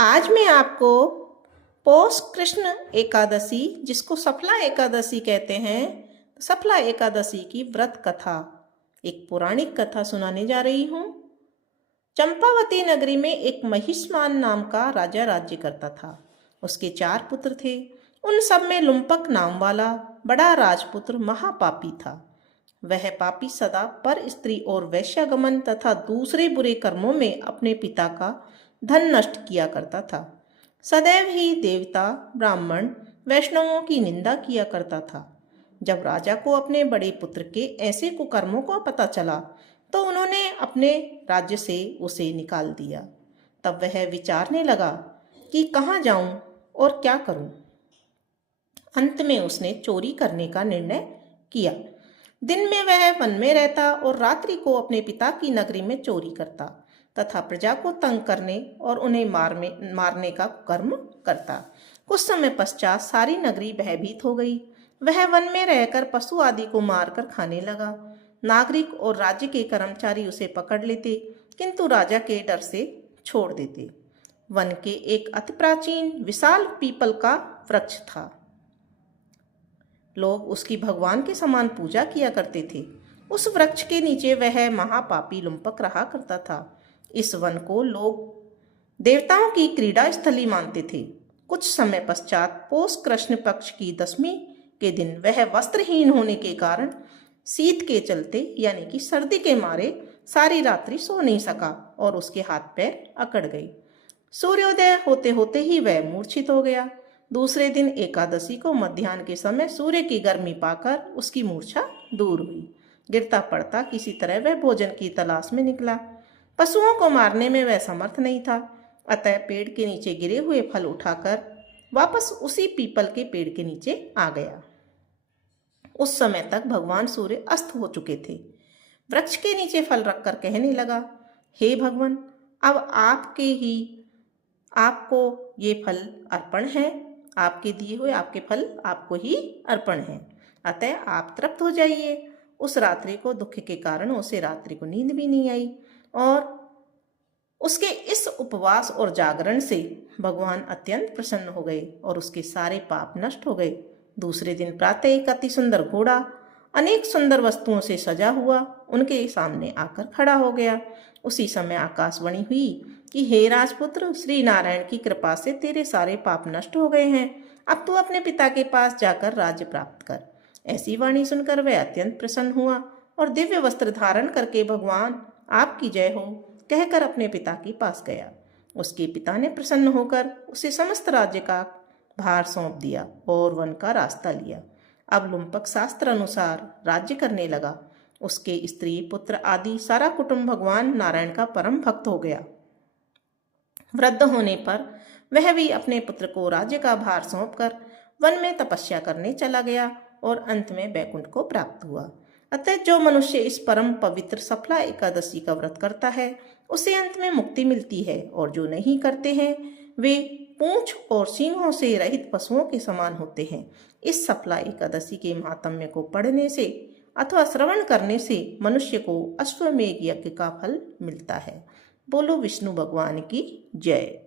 आज मैं आपको पौष कृष्ण एकादशी, जिसको सफला एकादशी कहते हैं, सफला एकादशी की व्रत कथा, एक पौराणिक कथा सुनाने जा रही हूँ। चंपावती नगरी में एक महिष्मान नाम का राजा राज्य करता था। उसके 4 पुत्र थे। उन सब में लुम्पक नाम वाला बड़ा राजपुत्र महापापी था। वह पापी सदा पर स्त्री और वैश्यागमन तथा दूसरे बुरे कर्मों में अपने पिता का धन नष्ट किया करता था। सदैव ही देवता, ब्राह्मण, वैष्णवों की निंदा किया करता था। जब राजा को अपने बड़े पुत्र के ऐसे कुकर्मों का पता चला तो उन्होंने अपने राज्य से उसे निकाल दिया। तब वह विचारने लगा कि कहाँ जाऊं और क्या करूं। अंत में उसने चोरी करने का निर्णय किया। दिन में वह वन में रहता और रात्रि को अपने पिता की नगरी में चोरी करता तथा प्रजा को तंग करने और उन्हें मारने का कर्म करता। कुछ समय पश्चात सारी नगरी भयभीत हो गई। वह वन में रहकर पशु आदि को मारकर खाने लगा। नागरिक और राज्य के कर्मचारी उसे पकड़ लेते, किंतु राजा के डर से छोड़ देते। वन के एक अति प्राचीन विशाल पीपल का वृक्ष था। लोग उसकी भगवान के समान पूजा किया करते थे। उस वृक्ष के नीचे वह महापापी लुम्पक रहा करता था। इस वन को लोग देवताओं की क्रीड़ा स्थली मानते थे। कुछ समय पश्चात पौष कृष्ण पक्ष की 10वीं के दिन वह वस्त्रहीन होने के कारण शीत के चलते यानी कि सर्दी के मारे सारी रात्रि सो नहीं सका और उसके हाथ पैर अकड़ गए। सूर्योदय होते होते ही वह मूर्छित हो गया। दूसरे दिन एकादशी को मध्याह्न के समय सूर्य की गर्मी पाकर उसकी मूर्छा दूर हुई। गिरता पड़ता किसी तरह वह भोजन की तलाश में निकला। पशुओं को मारने में वह समर्थ नहीं था, अतः पेड़ के नीचे गिरे हुए फल उठाकर वापस उसी पीपल के पेड़ के नीचे आ गया। उस समय तक भगवान सूर्य अस्त हो चुके थे। वृक्ष के नीचे फल रखकर कहने लगा, हे भगवान, अब आपको ये फल अर्पण है। आपके दिए हुए आपके फल आपको ही अर्पण है, अतः आप तृप्त हो जाइए। उस रात्रि को दुख के कारण उसे रात्रि को नींद भी नहीं आई और उसके इस उपवास और जागरण से भगवान अत्यंत प्रसन्न हो गए और उसके सारे पाप नष्ट हो गए। दूसरे दिन प्रातः एक अति सुंदर घोड़ा अनेक सुंदर वस्तुओं से सजा हुआ उनके सामने आकर खड़ा हो गया। उसी समय आकाशवाणी हुई कि हे राजपुत्र, श्री नारायण की कृपा से तेरे सारे पाप नष्ट हो गए हैं। अब तू अपने पिता के पास जाकर राज्य प्राप्त कर। ऐसी वाणी सुनकर वह अत्यंत प्रसन्न हुआ और दिव्य वस्त्र धारण करके भगवान आपकी जय हो कहकर अपने पिता के पास गया। उसके पिता ने प्रसन्न होकर उसे समस्त राज्य का भार सौंप दिया और वन का रास्ता लिया। अब लुम्पक शास्त्र अनुसार राज्य करने लगा। उसके स्त्री, पुत्र आदि सारा कुटुंब भगवान नारायण का परम भक्त हो गया। वृद्ध होने पर वह भी अपने पुत्र को राज्य का भार सौंपकर वन में तपस्या करने चला गया और अंत में वैकुंठ को प्राप्त हुआ। अतः जो मनुष्य इस परम पवित्र सफला एकादशी का व्रत करता है उसे अंत में मुक्ति मिलती है, और जो नहीं करते हैं वे पूंछ और सींगों से रहित पशुओं के समान होते हैं। इस सफला एकादशी के महात्म्य को पढ़ने से अथवा श्रवण करने से मनुष्य को अश्वमेध यज्ञ का फल मिलता है। बोलो विष्णु भगवान की जय।